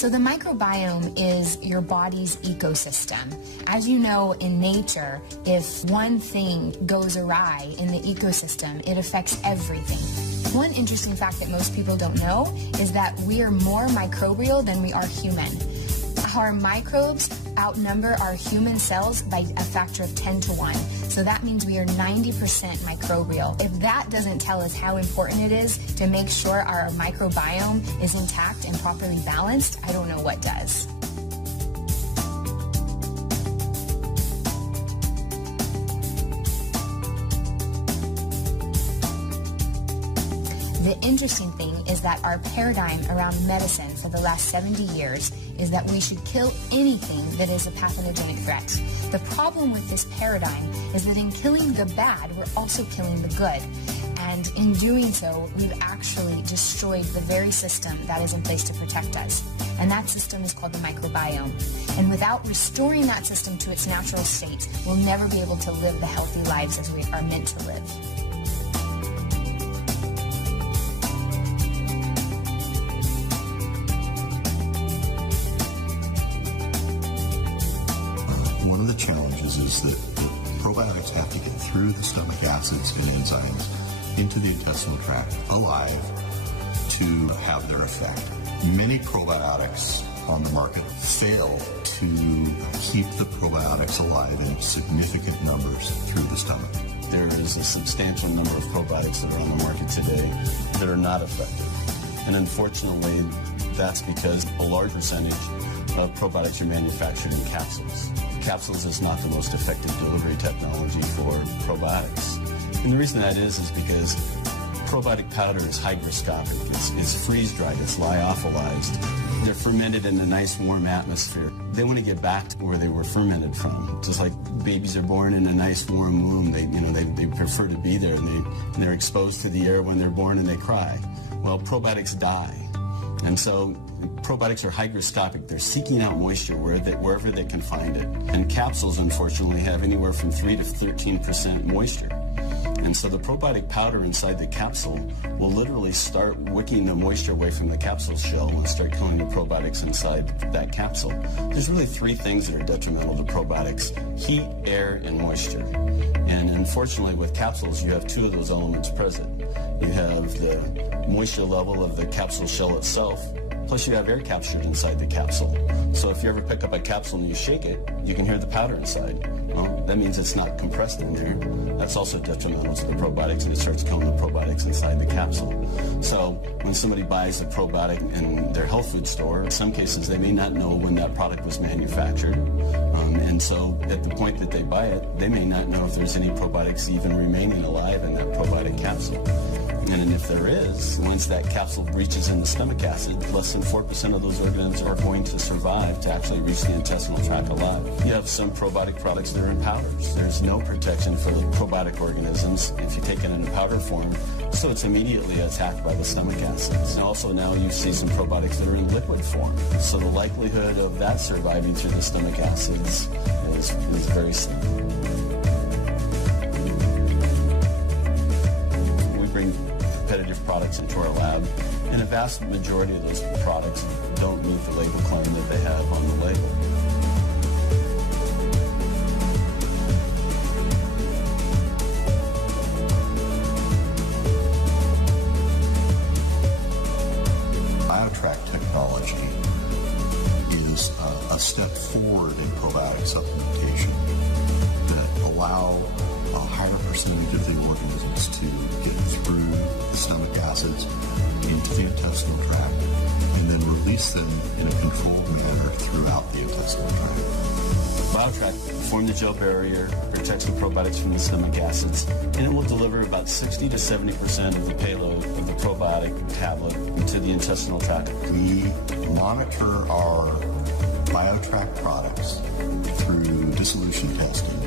So the microbiome is your body's ecosystem. As you know, in nature, if one thing goes awry in the ecosystem, it affects everything. One interesting fact that most people don't know is that we are more microbial than we are human. Our microbes outnumber our human cells by a factor of 10 to 1. So that means we are 90% microbial. If that doesn't tell us how important it is to make sure our microbiome is intact and properly balanced, I don't know what does. The interesting thing is that our paradigm around medicine for the last 70 years is that we should kill anything that is a pathogenic threat. The problem with this paradigm is that in killing the bad, we're also killing the good. And in doing so, we've actually destroyed the very system that is in place to protect us. And that system is called the microbiome. And without restoring that system to its natural state, we'll never be able to live the healthy lives as we are meant to live. One of the challenges is that probiotics have to get through the stomach acids and enzymes into the intestinal tract alive to have their effect. Many probiotics on the market fail to keep the probiotics alive in significant numbers through the stomach. There is a substantial number of probiotics that are on the market today that are not effective. And unfortunately, that's because a large percentage of probiotics are manufactured in capsules. Capsules is not the most effective delivery technology for probiotics. And the reason that is because probiotic powder is hygroscopic. It's freeze-dried. It's lyophilized. They're fermented in a nice warm atmosphere. They want to get back to where they were fermented from. Just like babies are born in a nice warm womb, they prefer to be there, and they're exposed to the air when they're born and they cry. Well, probiotics die. And so probiotics are hygroscopic. They're seeking out moisture wherever they can find it. And capsules, unfortunately, have anywhere from 3 to 13% moisture. And so the probiotic powder inside the capsule will literally start wicking the moisture away from the capsule shell and start killing the probiotics inside that capsule. There's really three things that are detrimental to probiotics: heat, air, and moisture. And unfortunately, with capsules, you have two of those elements present. You have the moisture level of the capsule shell itself, plus you have air captured inside the capsule. So if you ever pick up a capsule and you shake it, you can hear the powder inside. Well, that means it's not compressed in there. That's also detrimental to the probiotics, and it starts killing the probiotics inside the capsule. So when somebody buys a probiotic in their health food store, in some cases they may not know when that product was manufactured. And so at the point that they buy it, they may not know if there's any probiotics even remaining alive in that probiotic capsule. And if there is, once that capsule breaches in the stomach acid, less than 4% of those organisms are going to survive to actually reach the intestinal tract alive. You have some probiotic products that are in powders. There's no protection for the probiotic organisms if you take it in a powder form, so it's immediately attacked by the stomach acids. And also now you see some probiotics that are in liquid form. So the likelihood of that surviving through the stomach acids is very slim. We bring competitive products into our lab, and a vast majority of those products don't meet the label claim that they have on the label. BioTract technology is a step forward in probiotic supplementation that allow a higher percentage of the organisms to get through the stomach acids into the intestinal tract and then release them in a controlled manner throughout the intestinal tract. BioTract forms the gel barrier, protects the probiotics from the stomach acids, and it will deliver about 60 to 70% of the payload of the probiotic tablet into the intestinal tract. We monitor our BioTract products through dissolution testing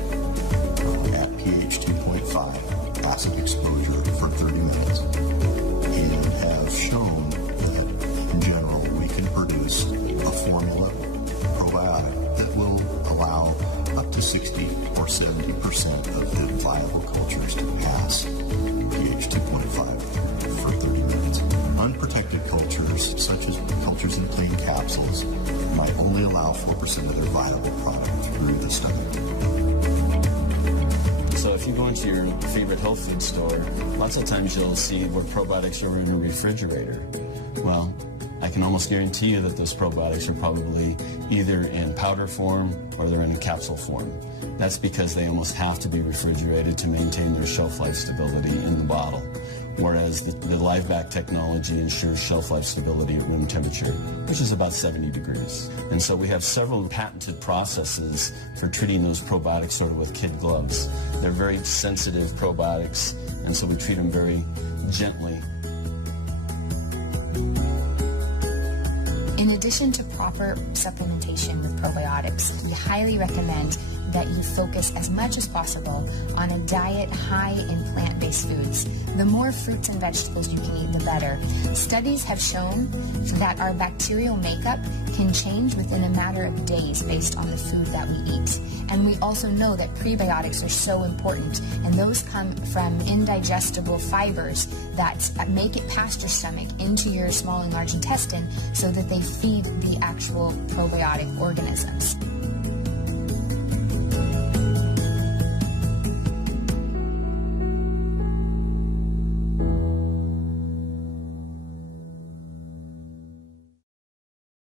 at pH 2.5 acid exposure for 30 minutes and have shown that in general we can produce a formula probiotic that will allow up to 60 or 70% of the viable cultures to pass pH 2.5 for 30 minutes. unprotected cultures, such as cultures in plain capsules, might only allow 4% of their viable product through the stomach. So if you go into your favorite health food store, lots of times you'll see where probiotics are in a refrigerator. Well, I can almost guarantee you that those probiotics are probably either in powder form or they're in capsule form. That's because they almost have to be refrigerated to maintain their shelf life stability in the bottle, whereas the live back technology ensures shelf life stability at room temperature, which is about 70 degrees. And so we have several patented processes for treating those probiotics sort of with kid gloves. They're very sensitive probiotics, and so we treat them very gently. In addition to proper supplementation with probiotics, we highly recommend that you focus as much as possible on a diet high in plant-based foods. The more fruits and vegetables you can eat, the better. Studies have shown that our bacterial makeup can change within a matter of days based on the food that we eat. And we also know that prebiotics are so important, and those come from indigestible fibers that make it past your stomach into your small and large intestine so that they feed the actual probiotic organisms.